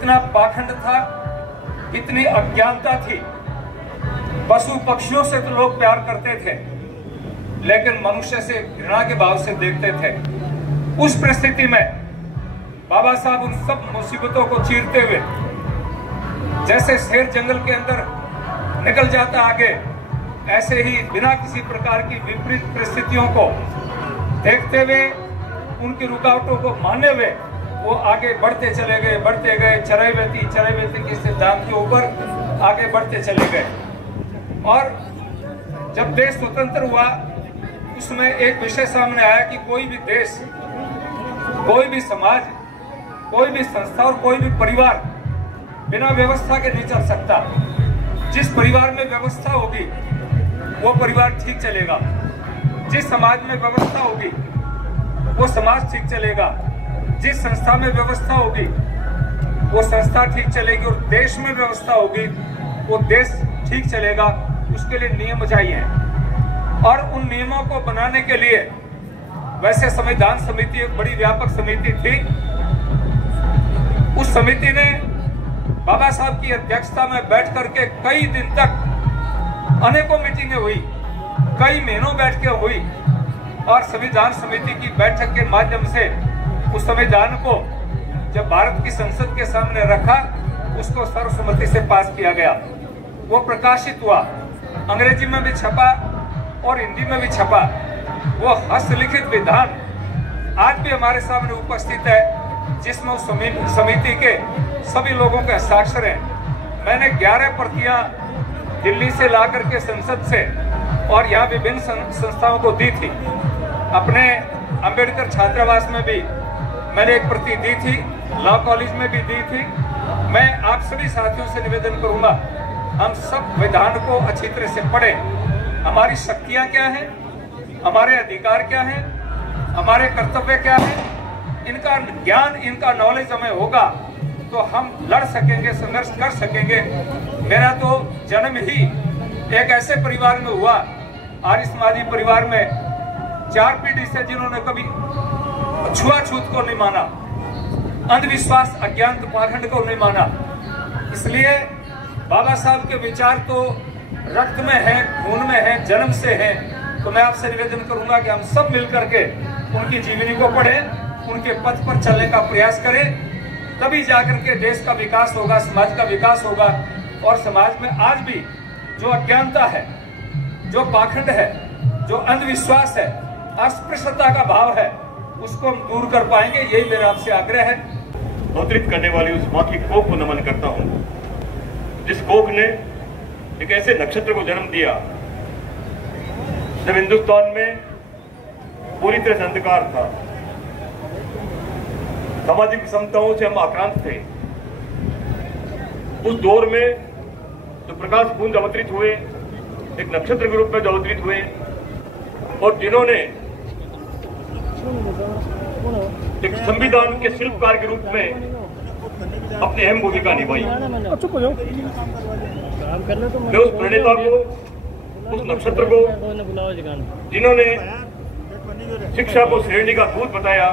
कितना पाखंड था, कितनी अज्ञानता थी। पशु पक्षियों से तो लोग प्यार करते थे, लेकिन मनुष्य से घृणा के भाव से देखते थे। उस परिस्थिति में बाबा साहब उन सब मुसीबतों को चीरते हुए, जैसे शेर जंगल के अंदर निकल जाता आगे, ऐसे ही बिना किसी प्रकार की विपरीत परिस्थितियों को देखते हुए, उनकी रुकावटों को माने हुए वो आगे बढ़ते चले गए, बढ़ते गए। चरैवेती के सिद्धांत के ऊपर आगे बढ़ते चले गए। और जब देश स्वतंत्र हुआ, उसमें एक विषय सामने आया कि कोई भी देश, कोई भी समाज, कोई भी संस्था और कोई भी परिवार बिना व्यवस्था के नहीं चल सकता। जिस परिवार में व्यवस्था होगी वो परिवार ठीक चलेगा, जिस समाज में व्यवस्था होगी वो समाज ठीक चलेगा, जिस संस्था में व्यवस्था होगी वो संस्था ठीक चलेगी, और देश में व्यवस्था होगी वो देश ठीक चलेगा। उसके लिए नियम चाहिए, और उन नियमों को बनाने के लिए वैसे संविधान समिति एक बड़ी व्यापक समिति थी। उस समिति ने बाबा साहब की अध्यक्षता में बैठ करके कई दिन तक अनेकों मीटिंगें हुई, कई महीनों बैठ के हुई, और संविधान समिति की बैठक के माध्यम से उस संविधान को जब भारत की संसद के सामने रखा, उसको सर्वसम्मति से पास किया गया। वो प्रकाशित हुआ, अंग्रेजी में भी छपा और हिंदी में भी छपा। वो हस्तलिखित विधान आज भी हमारे सामने उपस्थित है, जिसमें उस समिति के सभी लोगों के हस्ताक्षर हैं। मैंने 11 प्रतियां दिल्ली से ला करके संसद से और यहाँ विभिन्न संस्थाओं को दी थी। अपने अंबेडकर छात्रावास में भी मैंने एक प्रति दी थी, लॉ कॉलेज में भी दी थी। मैं आप सभी साथियों से निवेदन करूंगा, हम सब विधान को अच्छी तरह से पढ़ें। हमारी शक्तियां क्या हैं, हमारे अधिकार क्या हैं, हमारे कर्तव्य क्या हैं, इनका ज्ञान, इनका नॉलेज हमें होगा तो हम लड़ सकेंगे, संघर्ष कर सकेंगे। मेरा तो जन्म ही एक ऐसे परिवार में हुआ, आर्य समाजी परिवार में, 4 पीढ़ी से जिन्होंने कभी छुआछूत को नहीं माना, अंधविश्वास, अज्ञान, पाखंड को नहीं माना। इसलिए बाबा साहब के विचार तो रक्त में है, खून में है, जन्म से है। तो मैं आपसे निवेदन करूंगा कि हम सब मिलकर के उनकी जीवनी को पढ़ें, उनके पथ पर चलने का प्रयास करें, तभी जाकर के देश का विकास होगा, समाज का विकास होगा। और समाज में आज भी जो अज्ञानता है, जो पाखंड है, जो अंधविश्वास है, अस्पृश्यता का भाव है, उसको हम दूर कर पाएंगे। यही मेरा आपसे आग्रह है। अवतरित करने वाली उस माँ की कोख को नमन करता हूँ, जिस कोख ने एक ऐसे नक्षत्र को जन्म दिया जब हिंदुस्तान में पूरी तरह से अंधकार था, सामाजिक विषमताओं से हम आक्रांत थे। उस दौर में जो प्रकाश पुंज अवतरित हुए, एक नक्षत्र के रूप में जो अवतरित हुए, और जिन्होंने एक संविधान के शिल्पकार के रूप में अपनी अहम भूमिका निभाई। मैं उस प्रणेता को, उस नक्षत्र को, जिन्होंने शिक्षा को श्रेणी का दूध बताया,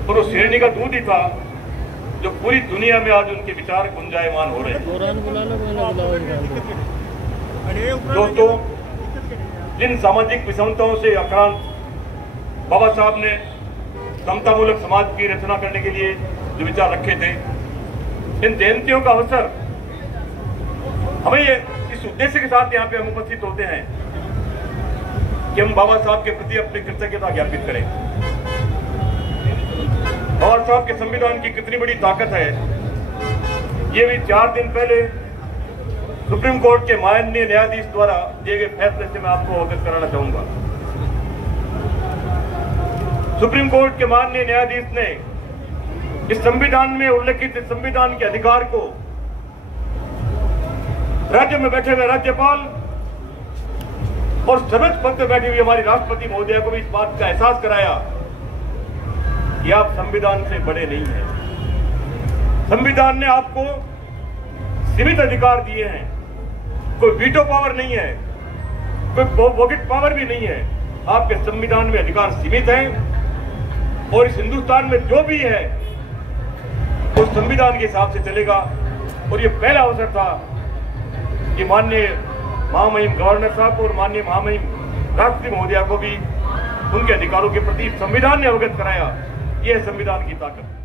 और वो श्रेणी का दूध ही था जो पूरी दुनिया में आज उनके विचार गुंजायमान हो रहे हैं। दोस्तों, जिन सामाजिक विषमताओं से आक्रांत बाबा साहब ने समतामूलक समाज की रचना करने के लिए जो विचार रखे थे, इन जयंतियों का अवसर हमें ये इस उद्देश्य के साथ यहाँ पे हम उपस्थित होते हैं कि हम बाबा साहब के प्रति अपनी कृतज्ञता ज्ञापित करें। बाबा साहब के संविधान की कितनी बड़ी ताकत है, ये भी 4 दिन पहले सुप्रीम कोर्ट के माननीय न्यायाधीश द्वारा दिए गए फैसले से मैं आपको अवगत कराना चाहूंगा। सुप्रीम कोर्ट के माननीय न्यायाधीश ने इस संविधान में उल्लेखित संविधान के अधिकार को राज्य में बैठे हुए राज्यपाल और सर्वोच्च पद पर बैठी हुई हमारी राष्ट्रपति महोदया को भी इस बात का एहसास कराया कि आप संविधान से बड़े नहीं हैं। संविधान ने आपको सीमित अधिकार दिए हैं, कोई वीटो पावर नहीं है, कोई वोटिंग पावर भी नहीं है। आपके संविधान में अधिकार सीमित है, और इस हिंदुस्तान में जो भी है वो उस संविधान के हिसाब से चलेगा। और ये पहला अवसर था कि माननीय महामहिम गवर्नर साहब और माननीय महामहिम राष्ट्रपति महोदया को भी उनके अधिकारों के प्रति संविधान ने अवगत कराया। यह संविधान की ताकत।